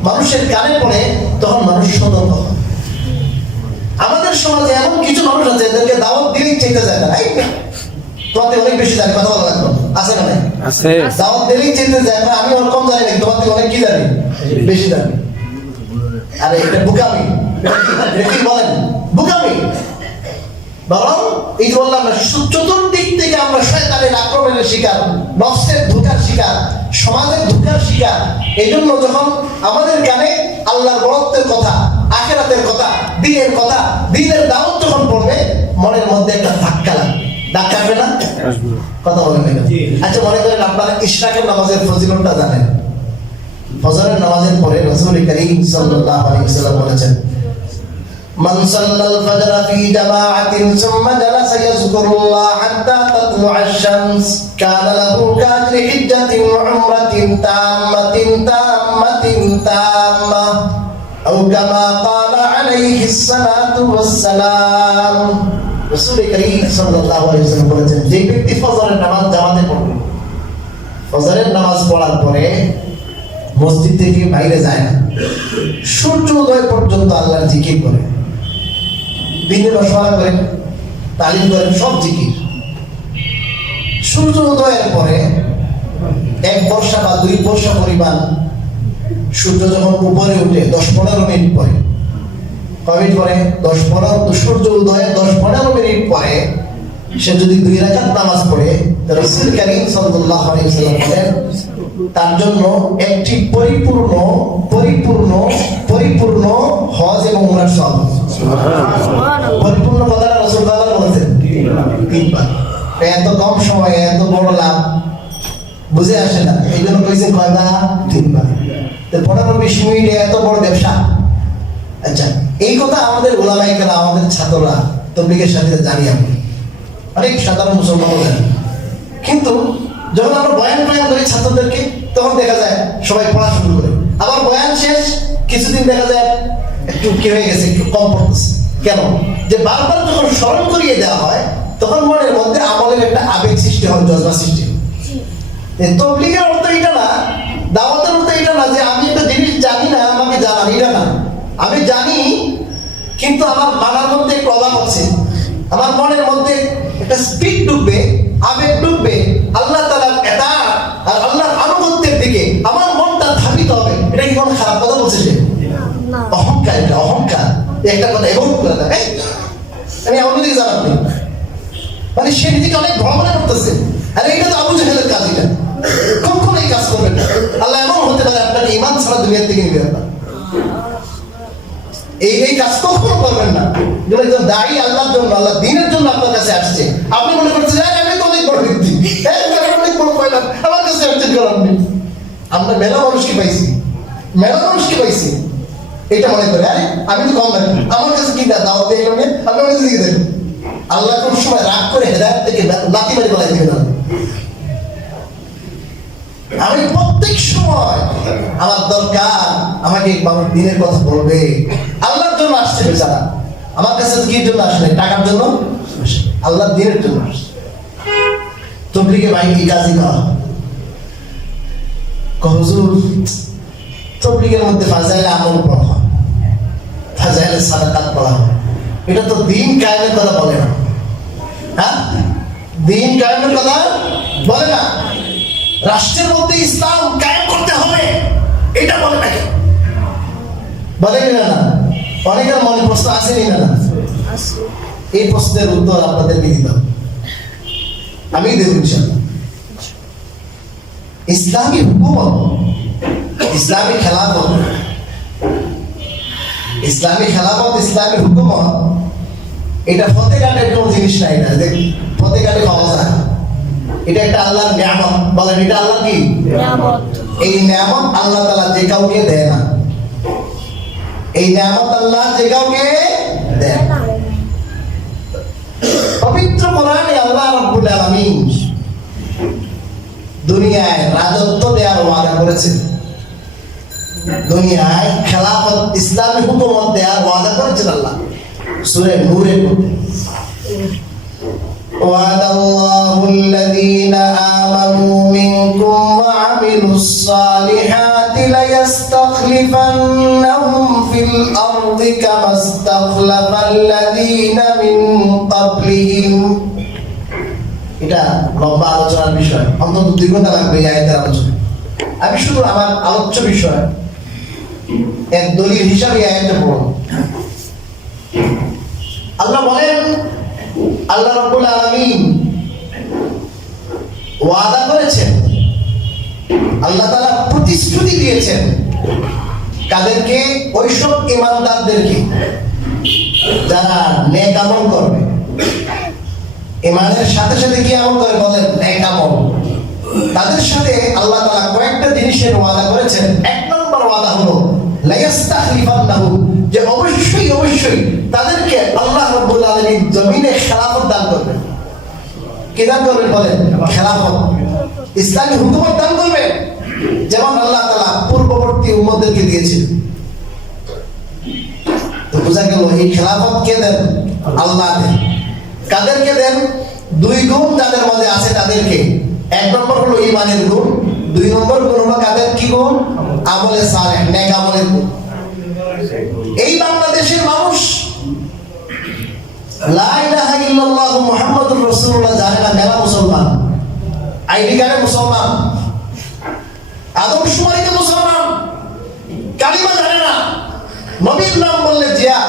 মানুষের কানে পড়ে, তখন মানুষ সতর্ক হয়। আমাদের সমাজে এমন কিছু মানুষ আছে এদেরকে দাওয়াত দিলেই চাইতে যায় না। তোমার থেকে অনেক বেশি জানি, কথা বলা লাগবে, আছে না? নাই আছে। দাওয়াত দিলেই চাইতে যায় না, আমি অনেক কম জানি নাকি, তোমার থেকে অনেক কি জানি, বেশি জানি। আরে এটা বুকামি, কি বলেন? বুকামি। বরং এই বললাম না, চতুর্দিক থেকে আমরা শয়তানের আক্রমণের শিকার, নফসের ধোঁকার শিকার, সমাজের ধোঁকার শিকার। এই জন্য যখন আমাদের কানে আল্লাহর বড়ত্বের কথা, আখিরাতের কথা, দ্বীনের কথা, দ্বীনের দাওয়াত যখন পড়বে, মনের মধ্যে একটা ধাক্কা লাগবে। ধাক্কা আসবে না? কথা বলেন না? আচ্ছা, মনে করেন আপনারা ইশরাকের নামাজের ফজিলতটা জানেন। ফজরের নামাজের পরে রাসূল কারীম সাল্লাল্লাহু আলাইহি ওয়াসাল্লাম বলেছেন, মান সাল্লাল ফজর ফি জামাআতিন সুম্মা জালাসা ইয়াযকুরুল্লাহ হাত্তা তাতলুআশ শামস কানা লাহু কাজরি হিজ্জাতিন ওয়া উমরাতিন তাম্মাতিন তাম্মাতিন তাম্মা আও কামা ক্বালা আলাইহিস সালাতু ওয়াস সালাম। রাসূল কারীম সাল্লাল্লাহু আলাইহি ওয়াসাল্লাম বলেছেন, যে ব্যক্তি ফজরের নামাজ জামাতে পড়বে, ফজরের নামাজ পড়ার পরে মসজিদ থেকে বাইরে যায় না, সূর্য উদয় পর্যন্ত আল্লাহর জিকির করে, দিনের রসওয়ালা করেন, তালিম করেন, সব জিকির। সূর্য উদয়ের পরে এক বর্ষা বা 2 বর্ষা পরিমাণ সূর্য যখন উপরে উঠে 10-15 মিনিট পরে, কমিট পরে 10-15 সূর্য উদয়ের 10-15 মিনিট পরে সে যদি 2 রাকাত নামাজ পড়ে, রাসূল কারীম সাল্লাল্লাহু আলাইহি ওয়াসাল্লাম বলেন তার জন্য একটি পরিপূর্ণ হজ এবং উমরার সওয়াব। সুবহানাল্লাহ। পরিপূর্ণ কথাটা রাসূল বারবার বলেছেন 3 বার। এত কম সময়ে এত বড় লাভ বুঝে আসে না, এই জন্য কইছেন কয়বার? 3 বার। তো 15-20 মিনিটে এত বড় ব্যবসা। আচ্ছা, এই কথা আমাদের উলামায়ে কেরাম, আমাদের ছাত্ররা তবলিগের সাথে জানি, আমি অনেক সাধারণ মুসলমানও জানি। কিন্তু যখন আমরা বয়ান করি ছাত্রদেরকে, তখন দেখা যায় সবাই পড়া শুরু করে, আবার বয়ান শেষ কিছুদিন দেখা যায় একটু কি হয়ে গেছে, একটু কম পড়তেছে। কেন? যে বারবার যখন স্মরণ করিয়ে দেওয়া হয় তখন মনের মধ্যে আমলের একটা আবেগ সৃষ্টি হয়, জজবা সৃষ্টি হয়। তবলিগের অর্থ এটা না, দাওয়াতের অর্থ এটা না যে আমি একটা জিনিস জানি না আমাকে জানান, এটা না। আমি জানি কিন্তু আমার মানার মধ্যে একটু অভাব আছে, আমার মনের মধ্যে একটা স্পিড ঢুকবে, আবেগ ঢুকবে, আল্লাহ তাআলার ইতাআত আর আল্লাহর আনুগত্যের দিকে আমার মনটা ধাবিত হবে। এটা কি কোনো খারাপ কথা বলছে সে? না, অহংকার। এটা অহংকার। একটা কথা এগোট করে দেয়, আমি অন্যদিকে জানাবো, মানে সে নিজেকে অনেক বড় মনে করতেছে। আর এটা তো আবু জাহেলের কাজ। এটা কখনো এই কাজ করবেন না। আল্লাহ এমন হতে পারে আপনাকে ঈমান ছাড়া দুনিয়া থেকে নিবে না। এই কাজ কখনো করবেন না। যখন একজন দায়ী আল্লাহর জন্য, আল্লাহ দ্বীনের জন্য আপনার কাছে আসছে, আপনি মনে করছেন আমি তো অনেক বড় ব্যক্তি, অনেক বড় পাইলাম, আমার কাছে আসছেন কেন আপনি? আমরা মেলা মানুষকে পাইছি, এটা মনে করে আরে আমি তো কম রাখি, আমার কাছে কি দাওয়াত দিয়ে গেলাম, আপনার কাছে দিকে দেখুন। আল্লাহ কোন সময় রাগ করে হেদায়েত থেকে লাথি মারি বলাই দিবে না। আমি প্রত্যেক সময় আমার দরকার, আমাকে মানুষ দিনের কথা বলবে, আল্লাহর জন্য আসছে বেচারা। আমার কাছে তো কি জন্য আসে, টাকার জন্য, আল্লাহর দিনের জন্য আসছে। তবলিগে ভাই কি কাজই করা হুজুর, তবলিগের মধ্যে ফাজাইলে আমল পড়া হয়, ফাজাইলে সাদাকাত পড়া হয়, এটা তো দিন কায়েমের কথা বলে না। হ্যাঁ, দিন কায়েমের কথা বলে না। রাষ্ট্রের মধ্যে ইসলাম কায়েম করতে হবে এটা বলে না, কেন বলে না? অনেকের মনে প্রশ্ন আসেনি না? এই প্রশ্নের উত্তর আপনাদেরকে দিতে হবে, আমি দেব ইনশাআল্লাহ। ইসলামী হুকুমত, ইসলামী খেলাফত, ইসলামী হুকুমত এটা ফতেঘাটের কোন জিনিস না। এটা ফতেঘাটে পাওয়া যায়, এটা একটা আল্লাহর নিয়ামত। বলেন এটা আল্লাহ কি নিয়ামত? এই নিয়ামত আল্লাহ তাআলা যে কাউকে দেয় না, এই নিয়ামত আল্লাহ যে কাউকে দেয় না। পবিত্র কোরআনে আল্লাহ রাব্বুল আলামিন দুনিয়ায় রাজত্ব দেওয়ার ওয়াদা করেছেন, দুনিয়ায় খেলাফত ইসলামী হুকুমত দেওয়ার ওয়াদা করেছেন আল্লাহ সূরা নূরের মধ্যে। وعد الله الذين آمنوا منكم وعملوا الصالحات ليستخلفنهم في الأرض كما استخلف الذين من قبلهم। এটা লম্বা আলোচনার বিষয়, অন্তত 2 ঘন্টা লাগবে এই আয়াতের আলোচনা। আমি শুধু আমার আলোচ্য বিষয় এক দলিল হিসাবে আয়াতটা পড়ব। আল্লাহ বলেন, আল্লাহ রাব্বুল আলামিন ওয়াদা করেছেন, আল্লাহ তাআলা প্রতিশ্রুতি দিয়েছেন কাদেরকে? ওইসব ঈমানদারদেরকে যারা নেক আমল করবে। ঈমানের সাথে সাথে কি আমল করে? বলেন নেক আমল। তাদের সাথে আল্লাহ তাআলা কয়েকটা জিনিসের ওয়াদা করেছেন। 1 নম্বর ওয়াদা হলো লায়াস্তাখলিফান্নাহু, যে অবশ্যই তাদেরকে আল্লাহ রাব্বুল আলামিন জমিনে খেলাফত দান করবেন। কি দান করবেন? বলেন খেলাফত, ইসলামী হুকুমত দান করবেন, যেমন আল্লাহ তাআলা পূর্ববর্তী উম্মতদেরকে দিয়েছেন। তো বোঝা গেল এই খেলাফত কে দেন? আল্লাহ দেন। কাদেরকে দেন? 2 গুণ যাদের মধ্যে আছে তাদেরকে। 1 নম্বর হলো ঈমানের গুণ, 2 নম্বর গুণ হলো কাদের? কি গুণ? আমলে সালেহ, নেক আমলের গুণ। এই বাংলাদেশের মানুষ লা ইলাহা ইল্লাল্লাহ মুহাম্মাদুর রাসূলুল্লাহ জানে না, মেলা মুসলমান, আইডি কার্ডে মুসলমান, আদমশুমারিতে মুসলমান, কালিমা জানে না। নবীর নাম বললে জিয়া,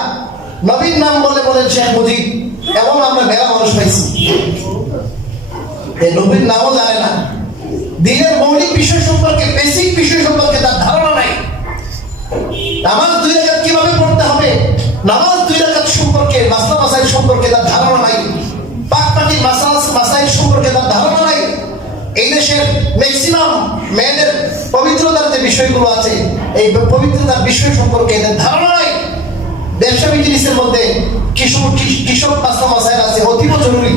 নবীর নাম বলে বলেন শেখ মুজিব, এবং আমরা মেলা মানুষ পাইছি এই নবীর নামও জানে না। দিনের মৌলিক বিষয় সম্পর্কে, বেসিক বিষয় সম্পর্কে তার ধারণা নাই। নামাজ 2 রাকাত কিভাবে পড়তে হবে, নামাজ 2 রাকাত সম্পর্কে, মাসলা মাসাইল সম্পর্কে তার ধারণা নাই। পাক পাকি মাসাইল সম্পর্কে তার ধারণা নাই। এই দেশের ম্যাক্সিমাম মেয়েদের পবিত্রতার যে বিষয়গুলো আছে, এই পবিত্রতার বিষয় সম্পর্কে এদের ধারণা নাই। ব্যবসা বিজনেসের মধ্যে কিসব মাসলা মাসাইল আছে অতীব জরুরি,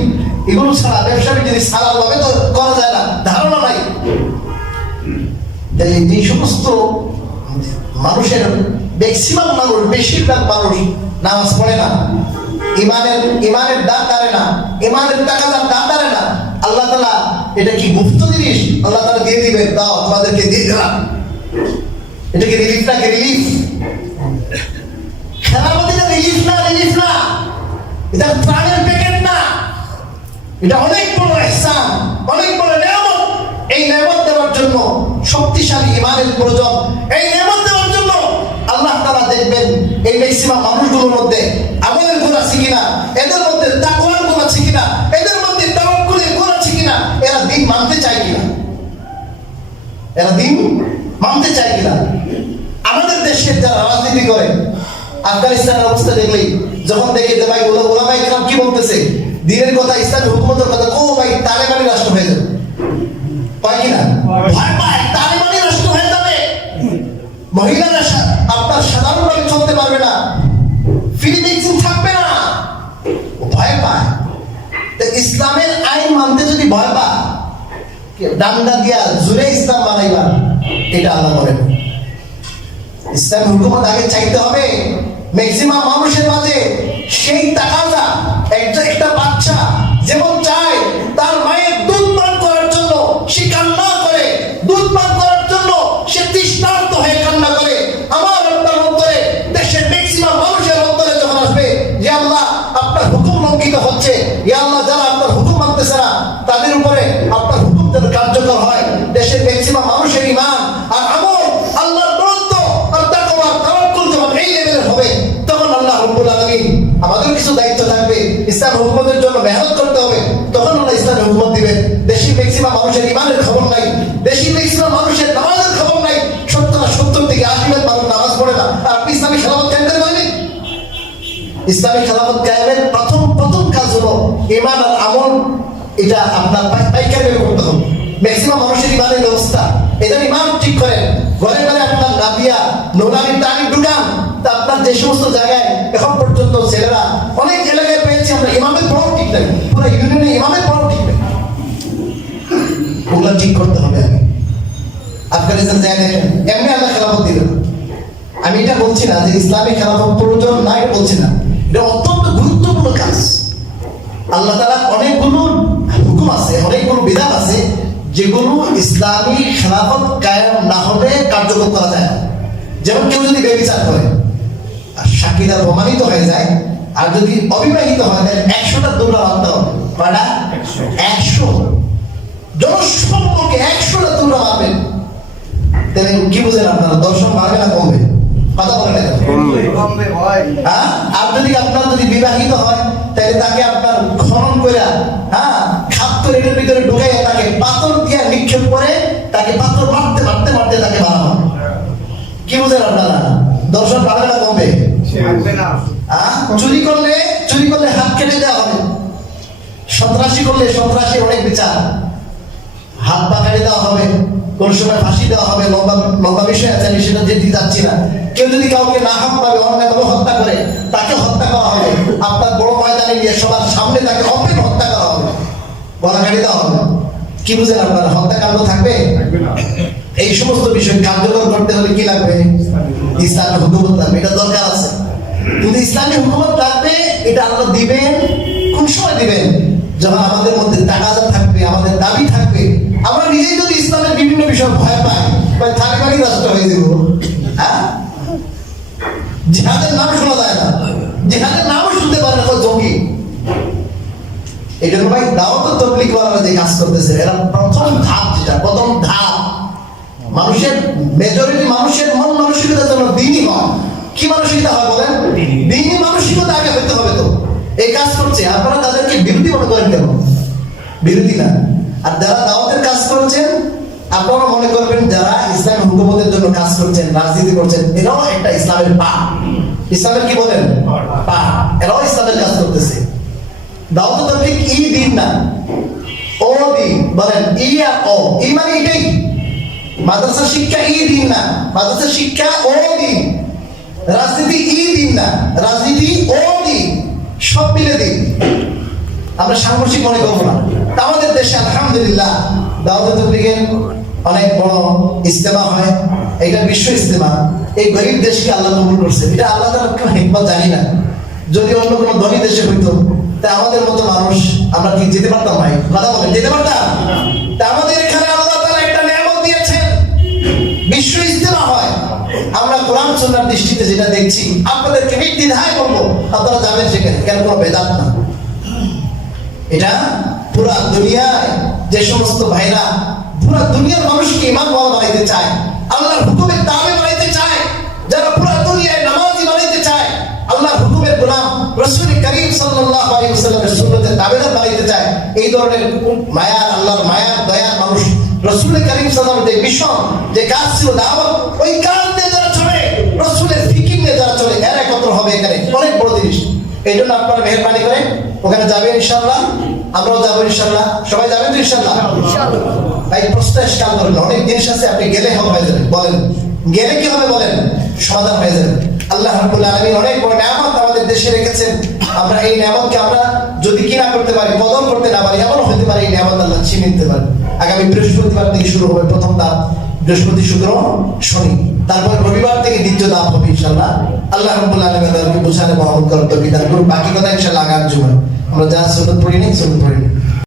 এগুলো ছাড়া ব্যবসা বিজনেস হালাল ভাবে তো করা যায় না, ধারণা নাই। তাই এই সমস্ত মানুষের ম্যাক্সিমাম মানুষ, বেশিরভাগ মানুষ নামাজ পড়ে না, ইমানের দাম দাঁড়ে না, ইমানের টাকা দাম দাঁড়ে না। আল্লাহ তাআলা এটা কি গুপ্ত জিনিস? আল্লাহ তাআলা দিয়ে দিবেন, দাও তোমাদেরকে দিয়ে দিলাম। এটা কি রিলিফ না? রিলিফ খেলাপতিটা রিলিফ না, রিলিফ না, এটা প্রাণের প্যাকেট না, এটা অনেক বড় ইহসান, অনেক বড় নিয়ামত। এই নিয়ামত দেওয়ার জন্য শক্তিশালী ইমানের প্রয়োজন। এই নিয়ামত দেওয়ার জন্য আল্লাহ তাআলা দেখবেন এই ম্যাক্সিমাম মানুষগুলোর মধ্যে আমলের গুণ আছে কিনা, এদের মধ্যে তাকওয়ার গুণ আছে কিনা, এদের মধ্যে তাওয়াক্কুলের গুণ আছে কিনা, এরা দিন মানতে চায় কিনা, এরা দিন মানতে চায় কিনা। আমাদের দেশের যারা রাজনীতি করে, আফগানিস্তানের অবস্থা দেখলেই যখন দেখে যে ভাই ওলামায়ে কেরাম কি বলতেছে, দিনের কথা, ইসলামের হুকুমতের কথা, ও ভাই তালেবানি রাষ্ট্র হয়ে যাবে, পায় কিনা? ভয় পায় তালেবানি রাষ্ট্র হয়ে যাবে, মহিলারা আপনার সাধারণভাবে চলতে পারবে না, ফ্রি ভ্যাকসিন থাকবে না, ভয় পায়। ইসলামের আইন মানতে যদি ভয় পায়, ডান্ডা দিয়া জুড়ে ইসলাম বানাইবা, এটা আল্লাহ বলেন। ইসলাম হুকুমত আগে চাইতে হবে ম্যাক্সিমাম মানুষের মাঝে সেই তাকাজা। একটা বাচ্চা যেমন চায় তার মায়ের দুধ পান করার জন্য, সে কান্না করে, দুধ পান করার জন্য সে তৃষ্ণার্ত হয়ে কান্না করে। আমার আপনার অন্তরে, দেশের ম্যাক্সিমাম মানুষের অন্তরে যখন আসবে, ইয়া আল্লাহ আপনার হুকুম লঙ্ঘিত হচ্ছে, ইয়া আল্লাহ যারা আপনার হুকুম মানতেছে না তাদের উপরে আপনার হুকুম যেন কার্যকর হয়, দেশের ম্যাক্সিমাম মানুষের ঈমান আর আমল আল্লাহর বরত্ব আর তাকওয়া তাওয়াক্কুল যখন এই লেভেলের হবে, তখন আল্লাহ রাব্বুল আলামিন আমাদের কিছু দায়িত্ব থাকবে, ইসলাম হুকুমতের জন্য মেহনত করতে হবে, তখন আল্লাহ ইসলামের হুকুমত দিবেন। দেশের ম্যাক্সিমাম মানুষের ঈমানের খবর নাই, দেশের ম্যাক্সিমাম মানুষের নামাজের খবর নাই, 70 থেকে 80% মানুষ নামাজ পড়ে না, আর আপনি ইসলামী খেলাফত কায়েম করে বলেন। ইসলামী খেলাফত কায়েমের প্রথম কাজ হলো ঈমান আর আমল, এটা আপনার পাইকারি করতে হবে। ম্যাক্সিমাম মানুষের ঈমানের ব্যবস্থা, এটা ঈমান ঠিক করেন, ঘরে ঘরে আপনার নাবিয়া নোনামি তারিখ ঢুকান। তা আপনার যে সমস্ত জায়গায় এখন পর্যন্ত ছেলেরা অনেক এলাকায় পেয়েছি আমরা, ইমামের পড়াও ঠিক নাই, পুরো ইউনিয়নে ইমামের পড়াও ঠিক নাই, ওগুলো ঠিক করতে হবে আগে। আফগানিস্তান যায় দেখেন, এমনি আল্লাহ খেলাফত দিবেন। আমি এটা বলছি না যে ইসলামিক খেলাফত প্রয়োজন না, এটা বলছি না, এটা অত্যন্ত গুরুত্বপূর্ণ কাজ। আল্লাহ তাআলা অনেকগুলো হুকুম আছে, অনেকগুলো বিধান আছে যেগুলো ইসলামী খেলাফত কায়েম না হলে কার্যকর করা যায় না। যেমন কেউ যদি ব্যভিচার করে আর সাক্ষীরা প্রমাণিত হয়ে যায়, আর যদি অবিবাহিত হয় তাহলে 100টা দৌড়া মারতে হবে। কয়টা? 100 জনসম্মুখে 100টা দৌড়া মারবেন। তাহলে কি বুঝেন আপনারা, দর্শন বাড়বে না কমবে? কথা বলেন না, কমবে। হ্যাঁ, আর আপনার যদি বিবাহিত হয় তাহলে তাকে আপনার খনন করে, হ্যাঁ, খাপ করে এটার ভিতরে ঢুকাইয়া তাকে পাথর দিয়ে নিক্ষেপ করে, তাকে পাথর মারতে মারতে মারতে তাকে মারা হবে। কি বুঝেন আপনারা, দর্শন বাড়বে না কমবে? চুরি করলে হাত কেটে দেওয়া হবে, সন্ত্রাসী করলে সন্ত্রাসী অনেক বিচার, হাত পা কেটে দেওয়া হবে, কোন সময় ফাঁসি দেওয়া হবে। লম্বা বিষয় আছে, আমি সেটা যেতে যাচ্ছি না। কেউ যদি কাউকে না হাত পাবে অন্যায়ভাবে হত্যা করে, তাকে হত্যা করা হবে, আপনার বড় ময়দানে নিয়ে সবার সামনে তাকে অপেন হত্যা করা হবে, গলা কেটে দেওয়া হবে। কি বুঝেন আপনারা, হত্যাকাণ্ড থাকবে? এই সমস্ত বিষয় কার্যকর করতে হলে কি লাগবে? ইসলামী হুকুমত লাগবে, এটা দরকার আছে। কিন্তু ইসলামী হুকুমত লাগবে, এটা আল্লাহ দিবেন কোন সময় দিবেন? যখন আমাদের মধ্যে তাকাজা থাকবে, আমাদের দাবি থাকবে। আমরা নিজেই যদি ইসলামের বিভিন্ন বিষয় ভয় পাই, তালেবানি রাষ্ট্র হয়ে যাব। হ্যাঁ, জিহাদের নাম শোনা যায় না, জিহাদের নামও শুনতে পারে না, জঙ্গি। এই জন্য ভাই দাওয়াত তাবলীগ ওয়ালারা যে কাজ করতেছে, এরা প্রথম ধাপ, যেটা প্রথম ধাপ মানুষের মেজরিটি মানুষের মন মানসিকতা যেন দিনই হয়। কি মানসিকতা হয় বলেন? দিনই মানসিকতা আগে হইতে হবে। তো এই কাজ করছে, আপনারা তাদেরকে বিরোধী মনে করেন কেন? বিরোধী না। আর যারা দাওয়াতের কাজ করছেন, আপনারা মনে করবেন যারা ইসলাম হুকুমতের জন্য কাজ করছেন, রাজনীতি করছেন, এরাও একটা ইসলামের পা। ইসলামের কি বলেন? পা। এরাও ইসলামের কাজ করতেছে। দাওয়াত তো ঠিক ই দিন না, ও দিন। বলেন ই আর ও, ই মানে এটাই। মাদ্রাসা শিক্ষা ই দিন না, মাদ্রাসা শিক্ষা ও দিন। রাজনীতি ই দিন না, রাজনীতি ও দিন। সব মিলে দিন। আমরা সাংঘর্ষিক মনে করবো না। আমাদের দেশে আলহামদুলিল্লাহ দাওয়াত তাবলীগের অনেক বড় ইজতেমা হয়। এটা বিশ্ব ইজতেমা। এই গরিব দেশকে আল্লাহ কবুল করছে। এটা আল্লাহ তাআলার কোন হিকমত জানি না। যদি অন্য কোনো ধনী দেশে হইতো, তা আমাদের মতো মানুষ আমরা কি যেতে পারতাম? ভাই কথা বলেন, যেতে পারতাম? তা আমাদের এখানে আল্লাহ তাআলা একটা নিয়ামত দিয়েছেন, বিশ্ব ইজতেমা হয়। আমরা কোরআন সুন্নাহর দৃষ্টিতে যেটা দেখছি, আপনাদেরকে নির্দ্বিধায় বলবো, আপনারা যাবেন সেখানে। কেন? কোনো বেদাত না। এটা পুরা দুনিয়ায় যে সমস্ত ভাইরা পুরা দুনিয়ার মানুষকে ইমাম বানাইতে চায়, আল্লাহর হুকুমের তাবে বানাইতে চায়, যারা পুরা দুনিয়ায় নামাজি বানাইতে চায়, আল্লাহর হুকুমের গোলাম রাসূল করিম সাল্লাল্লাহু আলাইহি ওয়াসাল্লামের সুন্নতের তাবেদার বানাইতে চায়, এই ধরনের মায়ার, আল্লাহর মায়ার দয়ার মানুষ রাসূল করিম সাল্লাল্লাহু আলাইহি ওয়াসাল্লামের মিশন যে কাজ ছিল দাওয়াত, ওই কাজ নিয়ে যারা চলে, রাসূলের ফিকির নিয়ে যারা চলে, এরা একত্র হবে এখানে। অনেক বড় জিনিস। এই জন্য আপনারা মেহেরবানি করে ওখানে যাবেন ইনশাআল্লাহ। আমরাও যাবো ইনশাআল্লাহ। সবাই যাবেন তো ইনশাআল্লাহ? ভাই প্রশ্ন এসকাল করেন, অনেক জিনিস আছে, আপনি গেলে হবে হয়ে যাবে। বলেন গেলে কি হবে? বলেন সমাধান হয়ে যাবে। আল্লাহ রাব্বুল আলামিন অনেক বড় নিয়ামত আমাদের দেশে রেখেছেন। আমরা এই নিয়ামতকে আমরা যদি কি না করতে পারি, কদর করতে না পারি, এমনও হতে পারে এই নিয়ামত আল্লাহ ছিনিয়ে নিতে পারে। আগামী বৃহস্পতিবার থেকে শুরু হবে প্রথম ধাপ, বৃহস্পতি, শুক্র, শনি। তারপর রবিবার থেকে দ্বিতীয় ধাপ হবে ইনশাআল্লাহ। আল্লাহ রাব্বুল আলামিন আমাদেরকে বোঝানো, মহব্বত করার তৌফিক দান করুন। বাকি কথা ইনশাআল্লাহ আগামী জুমায় আমরা যা সুন্নাত পড়ি, সুন্নাত পড়ি।